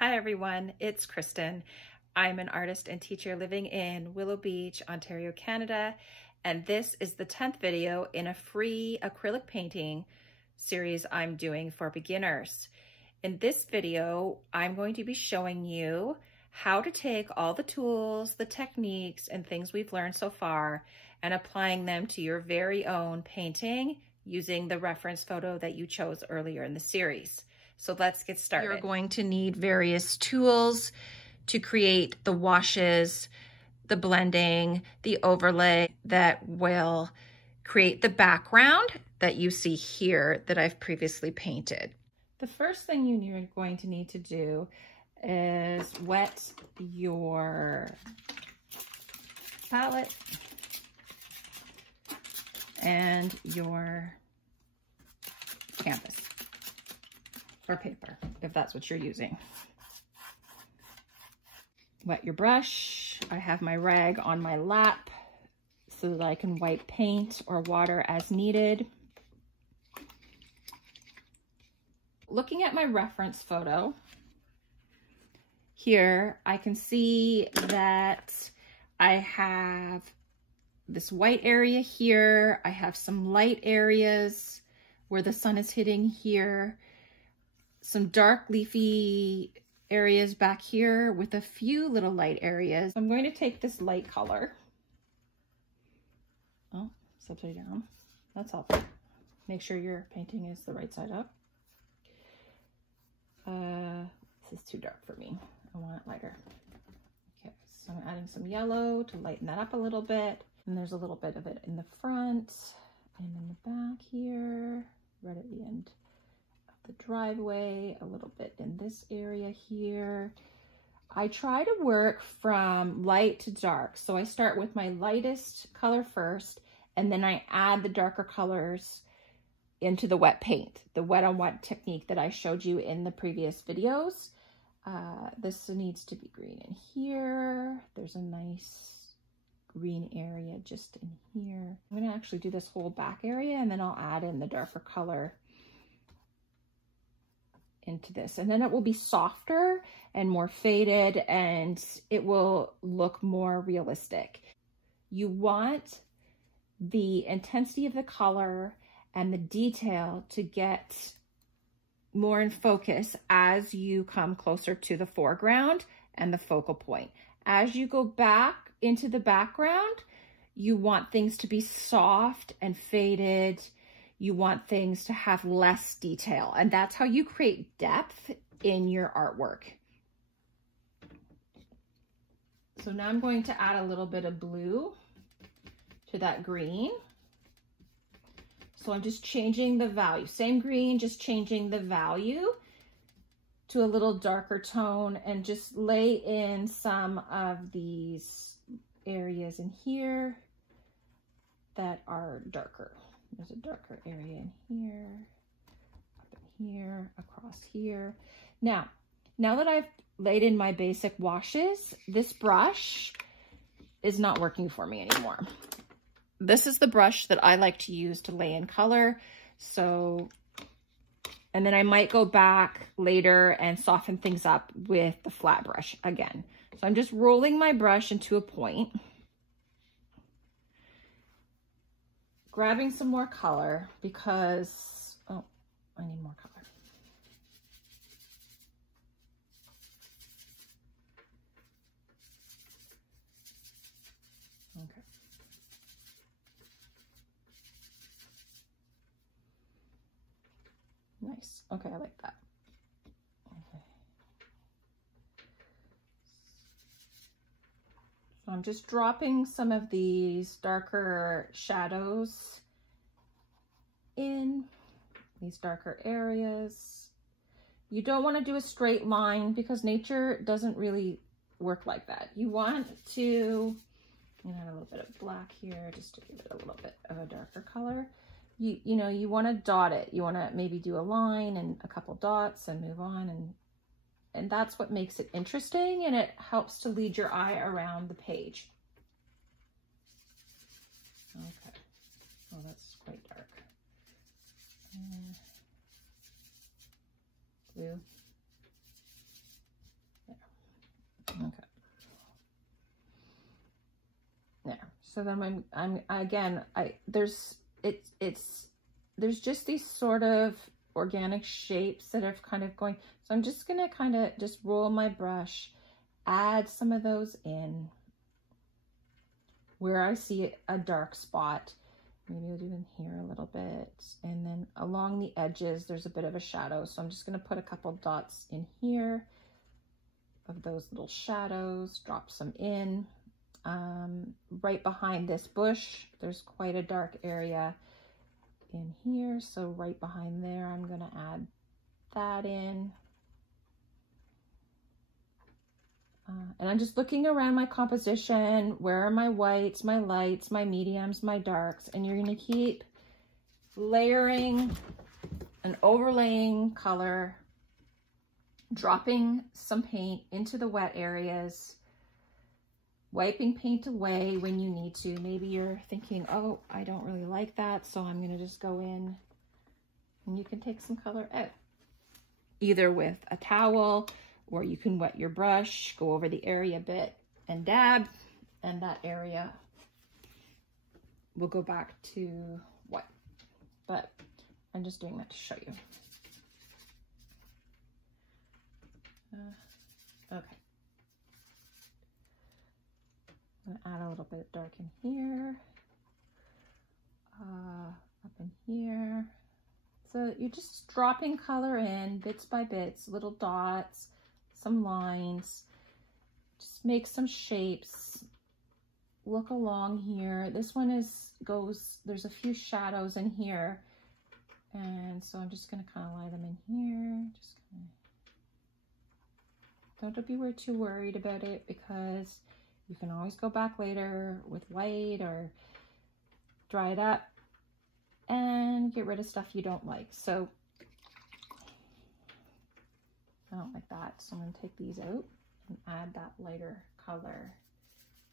Hi everyone, it's Kristen. I'm an artist and teacher living in Willow Beach, Ontario, Canada, and this is the 10th video in a free acrylic painting series I'm doing for beginners. In this video, I'm going to be showing you how to take all the tools, the techniques, and things we've learned so far and applying them to your very own painting using the reference photo that you chose earlier in the series. So let's get started. You're going to need various tools to create the washes, the blending, the overlay that will create the background that you see here that I've previously painted. The first thing you're going to need to do is wet your palette and your canvas or paper, if that's what you're using. Wet your brush. I have my rag on my lap so that I can wipe paint or water as needed. Looking at my reference photo, here I can see that I have this white area here. I have some light areas where the sun is hitting here. Some dark leafy areas back here with a few little light areas. I'm going to take this light color. Oh, it's upside down. That's helpful. Make sure your painting is the right side up. This is too dark for me. I want it lighter. Okay, so I'm adding some yellow to lighten that up a little bit. And there's a little bit of it in the front and in the back here, right at the end of the driveway, a little bit in this area here. I try to work from light to dark. So I start with my lightest color first, and then I add the darker colors into the wet paint, the wet on wet technique that I showed you in the previous videos. This needs to be green in here. There's a nice green area just in here. I'm going to actually do this whole back area, and then I'll add in the darker color into this, and then it will be softer and more faded, and it will look more realistic. You want the intensity of the color and the detail to get more in focus as you come closer to the foreground and the focal point. As you go back into the background, you want things to be soft and faded. You want things to have less detail, and that's how you create depth in your artwork. So now I'm going to add a little bit of blue to that green. So I'm just changing the value, same green, just changing the value to a little darker tone, and just lay in some of these areas in here that are darker. There's a darker area in here, up in here, across here. Now that I've laid in my basic washes, this brush is not working for me anymore. This is the brush that I like to use to lay in color. So, and then I might go back later and soften things up with the flat brush again. So I'm just rolling my brush into a point, grabbing some more color because, oh, I need more color. Okay. Nice. Okay, I like that. Okay. So I'm just dropping some of these darker shadows in these darker areas. You don't want to do a straight line because nature doesn't really work like that. You want to, add a little bit of black here just to give it a little bit of a darker color. You know, you want to dot it. You want to maybe do a line and a couple dots and move on, and that's what makes it interesting, and it helps to lead your eye around the page. Okay. Oh, that's quite dark. Blue. So then there's just these sort of organic shapes that are kind of going. So I'm just gonna kind of just roll my brush, add some of those in where I see a dark spot. Maybe I'll do in here a little bit. And then along the edges, there's a bit of a shadow. So I'm just gonna put a couple dots in here of those little shadows, drop some in. Right behind this bush, there's quite a dark area in here. So right behind there, I'm gonna add that in. And I'm just looking around my composition. Where are my whites, my lights, my mediums, my darks? And you're gonna keep layering and overlaying color, dropping some paint into the wet areas, wiping paint away when you need to. Maybe you're thinking, oh, I don't really like that, so I'm gonna just go in, and you can take some color out, either with a towel, or you can wet your brush, go over the area a bit and dab, and that area will go back to white. But I'm just doing that to show you. Okay. I'm gonna add a little bit of dark in here, up in here. So you're just dropping color in bits by bits, little dots, some lines, just make some shapes. Look along here. This one there's a few shadows in here. And so I'm just gonna kind of lie them in here. Just don't be too worried about it, because you can always go back later with white or dry it up and get rid of stuff you don't like. So I don't like that, so I'm going to take these out and add that lighter color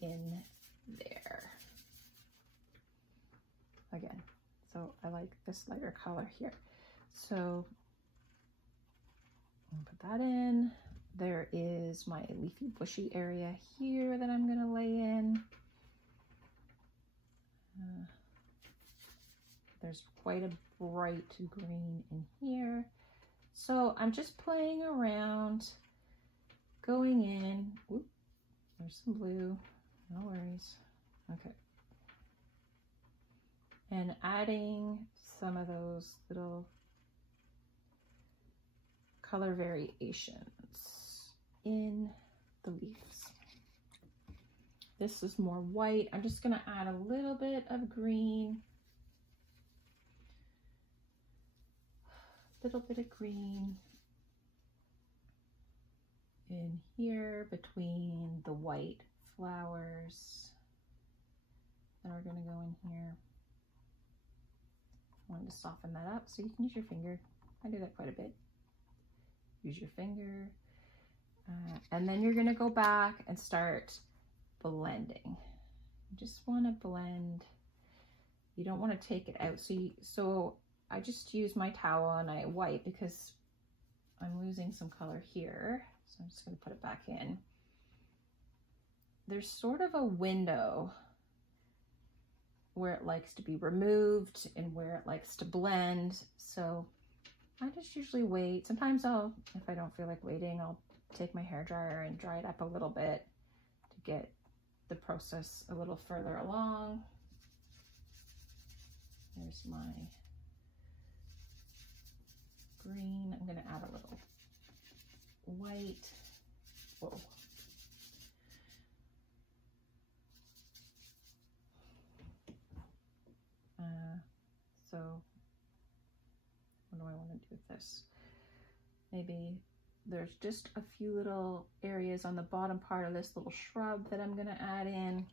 in there. Again, so I like this lighter color here. So I'll put that in. There is my leafy bushy area here that I'm going to lay in. There's quite a bright green in here. So I'm just playing around, going in. Oop, there's some blue, no worries. Okay. And adding some of those little color variations in the leaves. This is more white. I'm just gonna add a little bit of green. Little bit of green in here between the white flowers that are going to go in here. I wanted to soften that up, so you can use your finger. I do that quite a bit. Use your finger. And then you're going to go back and start blending. You just want to blend. You don't want to take it out. So I just use my towel and I wipe because I'm losing some color here. So I'm just going to put it back in. There's sort of a window where it likes to be removed and where it likes to blend. So I just usually wait. Sometimes if I don't feel like waiting, I'll take my hairdryer and dry it up a little bit to get the process a little further along. There's my green. I'm going to add a little white. Whoa. So what do I want to do with this? Maybe there's just a few little areas on the bottom part of this little shrub that I'm going to add in.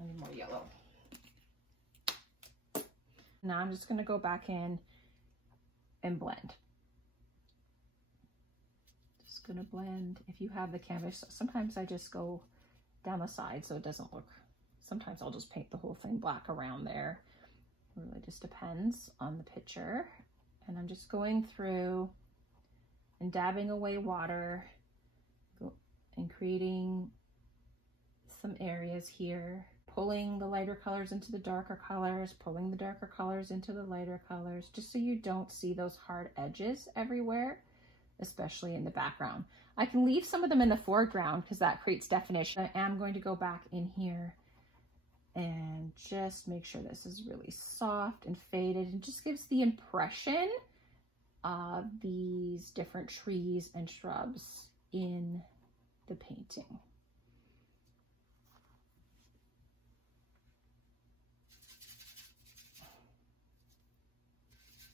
I need more yellow. Now I'm just going to go back in and blend. Just going to blend. If you have the canvas, sometimes I just go down the side so it doesn't look, sometimes I'll just paint the whole thing black around there. It really just depends on the picture. And I'm just going through and dabbing away water and creating some areas here, pulling the lighter colors into the darker colors, pulling the darker colors into the lighter colors, just so you don't see those hard edges everywhere, especially in the background. I can leave some of them in the foreground because that creates definition. I am going to go back in here and just make sure this is really soft and faded and just gives the impression of these different trees and shrubs in the painting.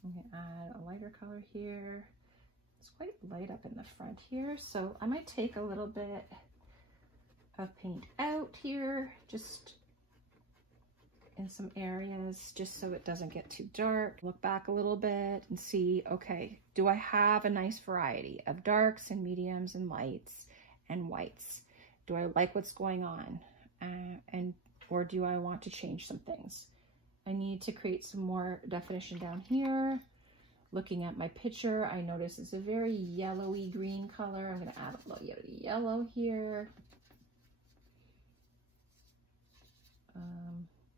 I'm going to add a lighter color here. It's quite light up in the front here, so I might take a little bit of paint out here, just in some areas, just so it doesn't get too dark. Look back a little bit and see, okay, do I have a nice variety of darks and mediums and lights and whites? Do I like what's going on? Or do I want to change some things? I need to create some more definition down here. Looking at my picture, I notice it's a very yellowy green color. I'm going to add a little yellow here.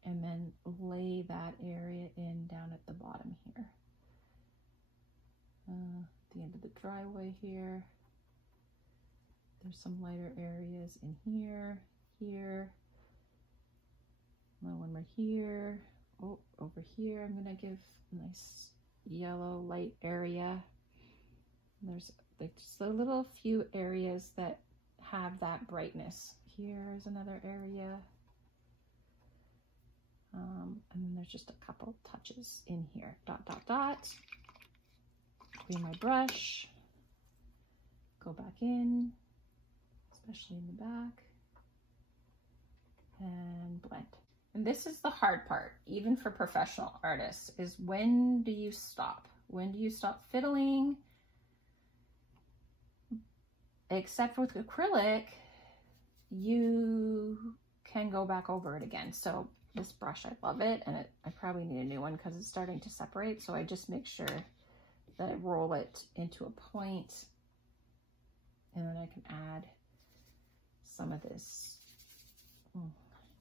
And then lay that area in down at the bottom here. The end of the driveway here. There's some lighter areas in here, here. Another one right here. Oh, over here, I'm gonna give a nice yellow light area. There's like just a little few areas that have that brightness. Here's another area. And then there's just a couple touches in here. Dot, dot, dot. Clean my brush. Go back in, especially in the back. And blend. And this is the hard part, even for professional artists, is when do you stop? When do you stop fiddling? Except with acrylic, you can go back over it again. So this brush, I love it, and I probably need a new one because it's starting to separate. So I just make sure that I roll it into a point, and then I can add some of this.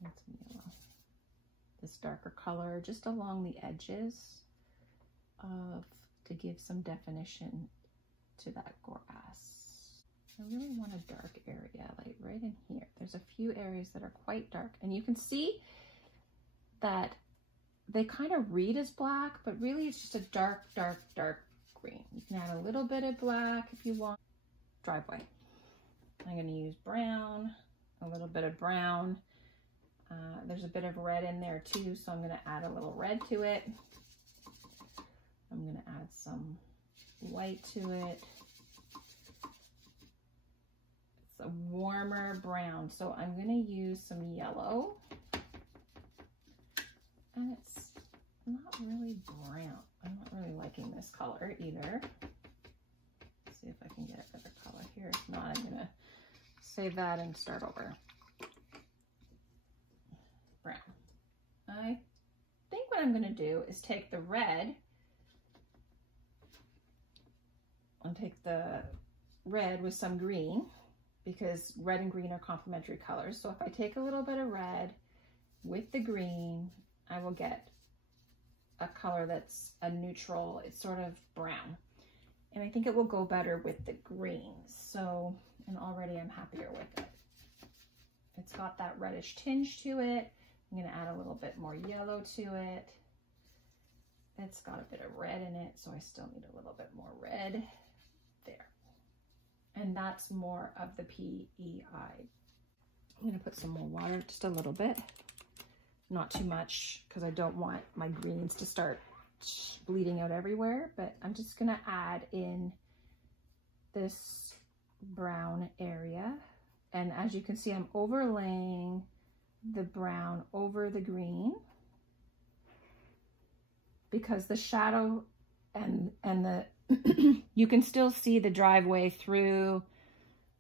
That's yellow. This darker color just along the edges to give some definition to that grass. I really want a dark area, like right in here. There's a few areas that are quite dark, and you can see that they kind of read as black, but really it's just a dark, dark, dark green. You can add a little bit of black if you want. Driveway. I'm going to use brown, a little bit of brown. There's a bit of red in there too, so I'm going to add a little red to it. I'm going to add some white to it. It's a warmer brown, so I'm going to use some yellow. And it's not really brown. I'm not really liking this color either. Let's see if I can get a better color here. If not, I'm going to save that and start over. Brown. I think what I'm going to do is take the red and take the red with some green, because red and green are complementary colors. So if I take a little bit of red with the green, I will get a color that's a neutral, it's sort of brown. And I think it will go better with the green. So, and already I'm happier with it. It's got that reddish tinge to it. I'm going to add a little bit more yellow to it. It's got a bit of red in it, so I still need a little bit more red there. And that's more of the PEI. I'm going to put some more water, just a little bit. Not too much, because I don't want my greens to start bleeding out everywhere, but I'm just going to add in this brown area. And as you can see, I'm overlaying the brown over the green, because the shadow and the you can still see the driveway through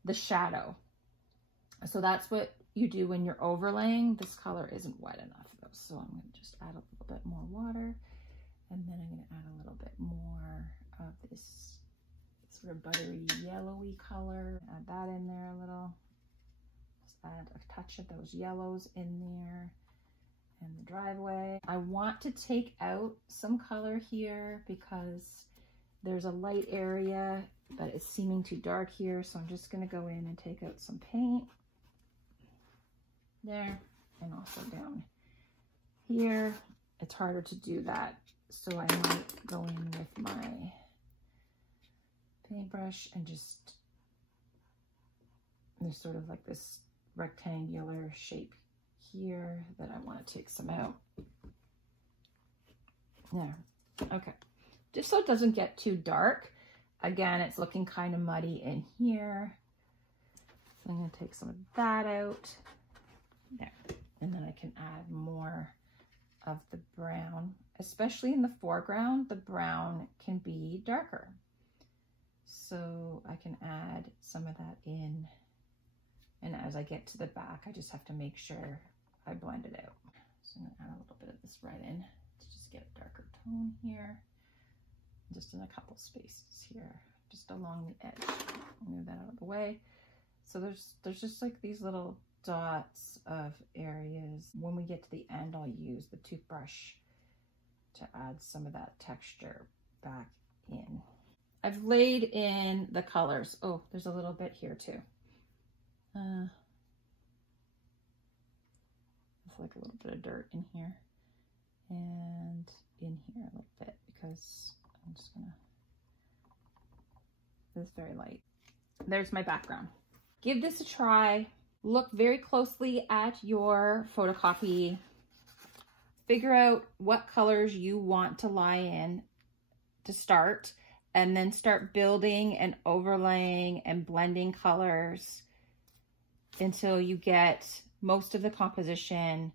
the shadow. So that's what you do when you're overlaying. This color isn't wet enough though, so I'm going to just add a little bit more water, And then I'm going to add a little bit more of this sort of buttery yellowy color. Add that in there a little. Just add a touch of those yellows in there. And the driveway. I want to take out some color here because there's a light area, but it's seeming too dark here. So I'm just going to go in and take out some paint there, and also down here. It's harder to do that, so I might go in with my paintbrush and just, there's sort of like this rectangular shape here that I want to take some out. There. Okay. Just so it doesn't get too dark. Again, it's looking kind of muddy in here. So I'm going to take some of that out. There. And then I can add more of the brown, especially in the foreground. The brown can be darker. So I can add some of that in. And as I get to the back, I just have to make sure I blend it out. So I'm going to add a little bit of this red in to just get a darker tone here. Just in a couple spaces here, just along the edge. I'll move that out of the way. So there's just like these little dots of areas. When we get to the end, I'll use the toothbrush to add some of that texture back in. I've laid in the colors. Oh, there's a little bit here too. It's like a little bit of dirt in here and in here a little bit, because I'm just gonna, this is very light. There's my background. Give this a try. Look very closely at your photocopy. Figure out what colors you want to lie in to start, and then start building and overlaying and blending colors until you get most of the composition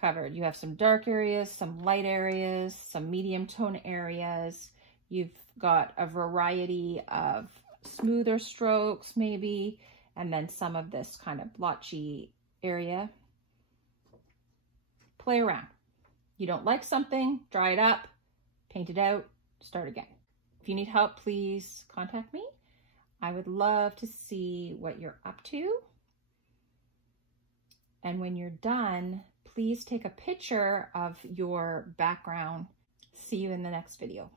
covered. You have some dark areas, some light areas, some medium tone areas. You've got a variety of smoother strokes maybe, and then some of this kind of blotchy area. Play around. You don't like something, dry it up, paint it out, start again. If you need help, please contact me. I would love to see what you're up to. And when you're done, please take a picture of your background. See you in the next video.